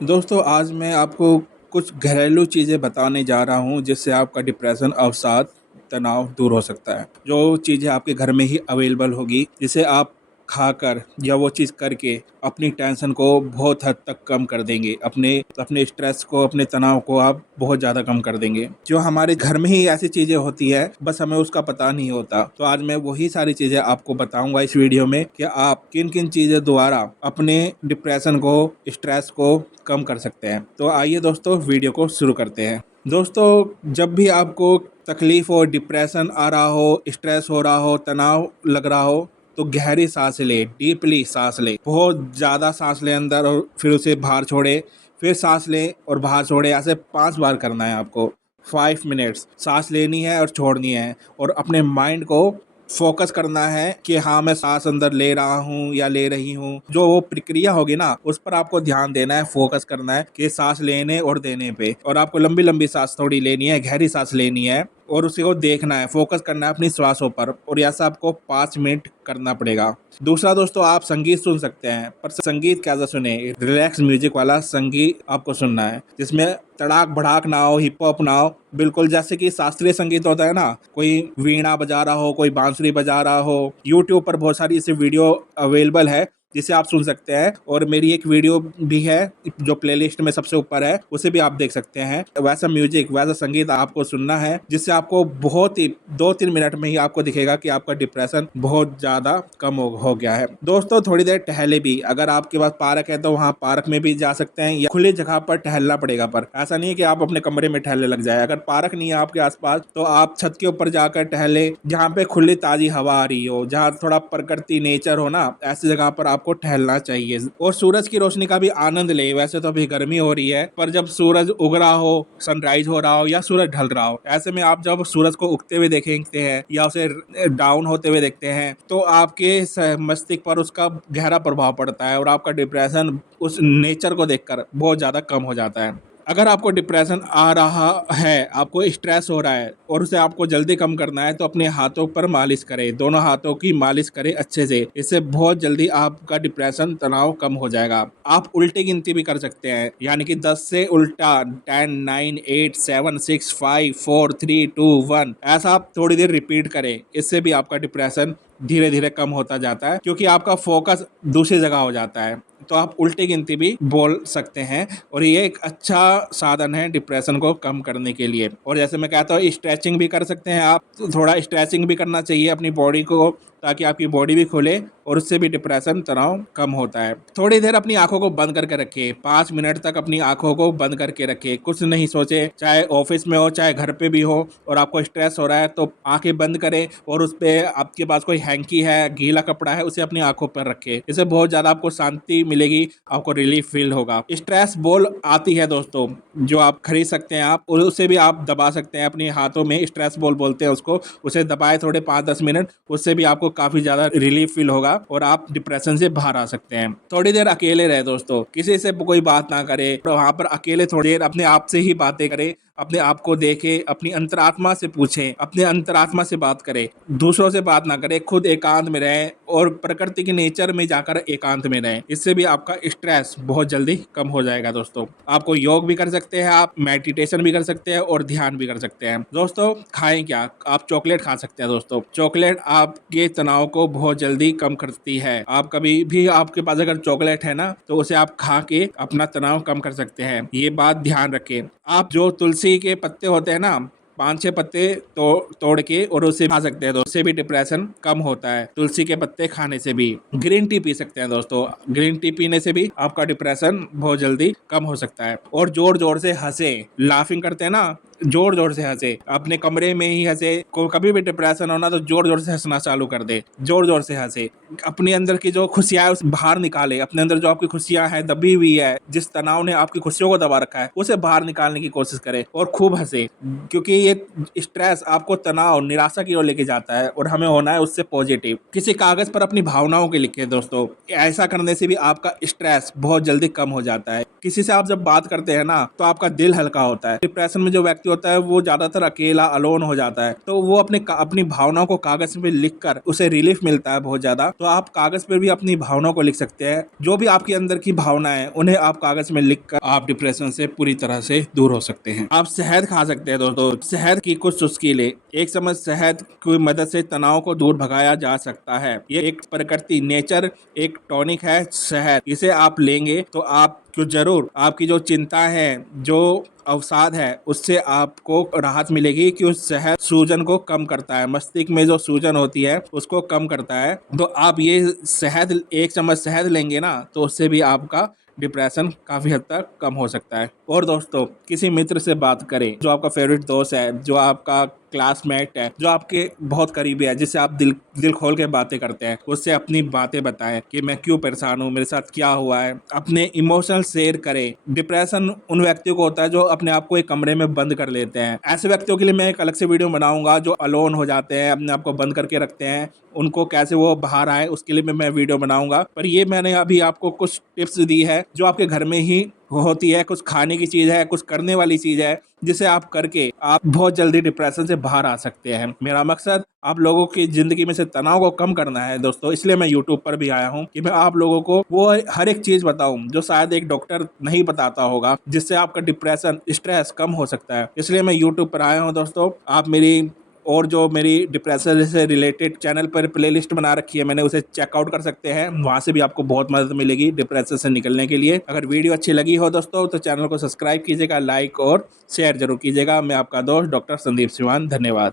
दोस्तों, आज मैं आपको कुछ घरेलू चीज़ें बताने जा रहा हूँ जिससे आपका डिप्रेशन, अवसाद, तनाव दूर हो सकता है। जो चीज़ें आपके घर में ही अवेलेबल होगी, जिसे आप खाकर या वो चीज़ करके अपनी टेंशन को बहुत हद तक कम कर देंगे। अपने अपने स्ट्रेस को, अपने तनाव को आप बहुत ज़्यादा कम कर देंगे। जो हमारे घर में ही ऐसी चीज़ें होती है, बस हमें उसका पता नहीं होता। तो आज मैं वही सारी चीज़ें आपको बताऊँगा इस वीडियो में कि आप किन-किन चीज़ों द्वारा अपने डिप्रेशन को, स्ट्रेस को कम कर सकते हैं। तो आइए दोस्तों, वीडियो को शुरू करते हैं। दोस्तों, जब भी आपको तकलीफ़ हो, डिप्रेशन आ रहा हो, स्ट्रेस हो रहा हो, तनाव लग रहा हो, तो गहरी सांस लें, डीपली सांस लें। बहुत ज़्यादा सांस लें अंदर और फिर उसे बाहर छोड़ें, फिर सांस लें और बाहर छोड़ें। ऐसे 5 बार करना है आपको। 5 मिनट्स सांस लेनी है और छोड़नी है, और अपने माइंड को फोकस करना है कि हाँ, मैं सांस अंदर ले रहा हूँ या ले रही हूँ। जो वो प्रक्रिया होगी ना, उस पर आपको ध्यान देना है, फोकस करना है कि सांस लेने और देने पे। और आपको लंबी लंबी सांस थोड़ी लेनी है, गहरी सांस लेनी है, और उसी को देखना है, फोकस करना है अपनी श्वासों पर। और ऐसा आपको 5 मिनट करना पड़ेगा। दूसरा दोस्तों, आप संगीत सुन सकते हैं, पर संगीत कैसा सुने? रिलैक्स म्यूजिक वाला संगीत आपको सुनना है, जिसमें तड़ाक भड़ाक ना हो, हिप हॉप ना हो। बिल्कुल जैसे कि शास्त्रीय संगीत होता है ना, कोई वीणा बजा रहा हो, कोई बांसुरी बजा रहा हो। यूट्यूब पर बहुत सारी ऐसी वीडियो अवेलेबल है जिसे आप सुन सकते हैं, और मेरी एक वीडियो भी है जो प्लेलिस्ट में सबसे ऊपर है, उसे भी आप देख सकते हैं। वैसा म्यूजिक, वैसा संगीत आपको सुनना है, जिससे आपको बहुत ही 2-3 मिनट में ही आपको दिखेगा कि आपका डिप्रेशन बहुत ज़्यादा कम हो गया है। दोस्तों, थोड़ी देर टहले भी। अगर आपके पास पार्क है तो वहाँ पार्क में भी जा सकते हैं, या खुली जगह पर टहलना पड़ेगा। पर ऐसा नहीं है कि आप अपने कमरे में टहलने लग जाए। अगर पार्क नहीं है आपके आसपास तो आप छत के ऊपर जाकर टहले, जहाँ पे खुली ताजी हवा आ रही हो, जहाँ थोड़ा प्रकृति, नेचर हो ना, ऐसी जगह पर आपको टहलना चाहिए। और सूरज की रोशनी का भी आनंद ले। वैसे तो अभी गर्मी हो रही है, पर जब सूरज उग रहा हो, सनराइज हो रहा हो या सूरज ढल रहा हो, ऐसे में आप जब सूरज को उगते हुए देखेंगे हैं या उसे डाउन होते हुए देखते हैं, तो आपके मस्तिष्क पर उसका गहरा प्रभाव पड़ता है, और आपका डिप्रेशन उस नेचर को देखकर बहुत ज़्यादा कम हो जाता है। अगर आपको डिप्रेशन आ रहा है, आपको स्ट्रेस हो रहा है और उसे आपको जल्दी कम करना है, तो अपने हाथों पर मालिश करें। दोनों हाथों की मालिश करें अच्छे से। इससे बहुत जल्दी आपका डिप्रेशन, तनाव कम हो जाएगा। आप उल्टी गिनती भी कर सकते हैं, यानी कि 10 से उल्टा 10, 9, 8, 7, 6, 5, 4, 3, 2, 1, ऐसा आप थोड़ी देर रिपीट करें। इससे भी आपका डिप्रेशन धीरे धीरे कम होता जाता है, क्योंकि आपका फोकस दूसरी जगह हो जाता है। तो आप उल्टी गिनती भी बोल सकते हैं, और ये एक अच्छा साधन है डिप्रेशन को कम करने के लिए। और जैसे मैं कहता हूँ, स्ट्रेचिंग भी कर सकते हैं आप। तो थोड़ा स्ट्रेचिंग भी करना चाहिए अपनी बॉडी को, ताकि आपकी बॉडी भी खुले, और उससे भी डिप्रेशन, तनाव कम होता है। थोड़ी देर अपनी आंखों को बंद करके रखिए। 5 मिनट तक अपनी आंखों को बंद करके रखिए, कुछ नहीं सोचे। चाहे ऑफिस में हो, चाहे घर पे भी हो, और आपको स्ट्रेस हो रहा है, तो आंखें बंद करें, और उस पे आपके पास कोई हैंकी है, गीला कपड़ा है, उसे अपनी आंखों पर रखें। इससे बहुत ज्यादा आपको शांति मिलेगी, आपको रिलीफ फील होगा। स्ट्रेस बॉल आती है दोस्तों, जो आप खरीद सकते हैं, आप उसे भी आप दबा सकते हैं अपने हाथों में। स्ट्रेस बॉल बोलते हैं उसको। उसे दबाए थोड़े 5-10 मिनट, उससे भी आपको काफी ज्यादा रिलीफ फील होगा, और आप डिप्रेशन से बाहर आ सकते हैं। थोड़ी देर अकेले रहे दोस्तों, किसी से कोई बात ना करे, तो वहां पर अकेले थोड़ी देर अपने आप से ही बातें करें। अपने आप को देखें, अपनी अंतरात्मा से पूछें, अपने अंतरात्मा से बात करें। दूसरों से बात ना करें, खुद एकांत में रहें, और प्रकृति के नेचर में जाकर एकांत में रहें। इससे भी आपका स्ट्रेस बहुत जल्दी कम हो जाएगा दोस्तों। आपको योग भी कर सकते हैं, आप मेडिटेशन भी कर सकते हैं, और ध्यान भी कर सकते हैं। दोस्तों, खाएं क्या? आप चॉकलेट खा सकते हैं दोस्तों। चॉकलेट आपके तनाव को बहुत जल्दी कम करती है। आप कभी भी, आपके पास अगर चॉकलेट है ना, तो उसे आप खा के अपना तनाव कम कर सकते हैं। ये बात ध्यान रखें। आप जो तुलसी के पत्ते होते हैं ना, 5-6 पत्ते तोड़ के और उसे खा सकते हैं, तो उससे भी डिप्रेशन कम होता है। तुलसी के पत्ते खाने से भी। ग्रीन टी पी सकते हैं दोस्तों। ग्रीन टी पीने से भी आपका डिप्रेशन बहुत जल्दी कम हो सकता है। और जोर जोर से हंसे, लाफिंग करते हैं ना, जोर जोर से हंसे, अपने कमरे में ही हंसे। को कभी भी डिप्रेशन होना तो जोर जोर से हंसना चालू कर दे, जोर जोर से हंसे। अपने अंदर की जो खुशियां है उस बाहर निकाले। अपने अंदर जो आपकी खुशियां हैं, दबी हुई है, जिस तनाव ने आपकी खुशियों को दबा रखा है, उसे बाहर निकालने की कोशिश करे, और खूब हंसे। क्योंकि ये स्ट्रेस आपको तनाव, निराशा की ओर लेके जाता है, और हमें होना है उससे पॉजिटिव। किसी कागज पर अपनी भावनाओं के लिखे दोस्तों। ऐसा करने से भी आपका स्ट्रेस बहुत जल्दी कम हो जाता है। किसी से आप जब बात करते हैं ना, तो आपका दिल हल्का होता है। डिप्रेशन में जो व्यक्ति व्यक्ति होता है वो ज्यादातर अकेला अलोन हो जाता है, तो वो अपनी भावनाओं को कागज पे लिख कर उसे रिलीफ मिलता है बहुत ज्यादा। तो आप कागज पर भी अपनी भावनाओं को लिख सकते हैं, जो भी आपके अंदर की भावनाएं हैं उन्हें आप कागज में लिख कर आप डिप्रेशन से पूरी तरह से दूर हो सकते हैं। आप शहद खा सकते हैं दोस्तों। शहद की कुछ चुस्कीले। एक चम्मच शहद की मदद से तनाव को दूर भगाया जा सकता है। ये एक प्रकृति नेचर एक टॉनिक है शहद। इसे आप लेंगे तो आपको जरूर आपकी जो चिंता है, जो अवसाद है, उससे आपको राहत मिलेगी कि उस शहद सूजन को कम करता है, मस्तिष्क में जो सूजन होती है उसको कम करता है। तो आप ये शहद, एक चम्मच शहद लेंगे ना, तो उससे भी आपका डिप्रेशन काफ़ी हद तक कम हो सकता है। और दोस्तों, किसी मित्र से बात करें जो आपका फेवरेट दोस्त है, जो आपका क्लासमेट है, जो आपके बहुत करीबी है, जिससे आप दिल खोल के बातें करते हैं। उससे अपनी बातें बताएं कि मैं क्यों परेशान हूँ, मेरे साथ क्या हुआ है। अपने इमोशनल शेयर करें। डिप्रेशन उन व्यक्तियों को होता है जो अपने आप को एक कमरे में बंद कर लेते हैं। ऐसे व्यक्तियों के लिए मैं एक अलग से वीडियो बनाऊंगा जो अलोन हो जाते हैं, अपने आप को बंद करके रखते हैं, उनको कैसे वो बाहर आए उसके लिए मैं वीडियो बनाऊंगा। पर ये मैंने अभी आपको कुछ टिप्स दी है जो आपके घर में ही होती है, कुछ खाने की चीज है, कुछ करने वाली चीज है, जिसे आप करके आप बहुत जल्दी डिप्रेशन से बाहर आ सकते हैं। मेरा मकसद आप लोगों की जिंदगी में से तनाव को कम करना है दोस्तों, इसलिए मैं यूट्यूब पर भी आया हूं कि मैं आप लोगों को वो हर एक चीज बताऊं जो शायद एक डॉक्टर नहीं बताता होगा, जिससे आपका डिप्रेशन स्ट्रेस कम हो सकता है। इसलिए मैं यूट्यूब पर आया हूँ दोस्तों। आप मेरी और जो मेरी डिप्रेशन से रिलेटेड चैनल पर प्लेलिस्ट बना रखी है मैंने, उसे चेकआउट कर सकते हैं। वहां से भी आपको बहुत मदद मिलेगी डिप्रेशन से निकलने के लिए। अगर वीडियो अच्छी लगी हो दोस्तों तो चैनल को सब्सक्राइब कीजिएगा, लाइक और शेयर जरूर कीजिएगा। मैं आपका दोस्त डॉक्टर संदीप सिवान, धन्यवाद।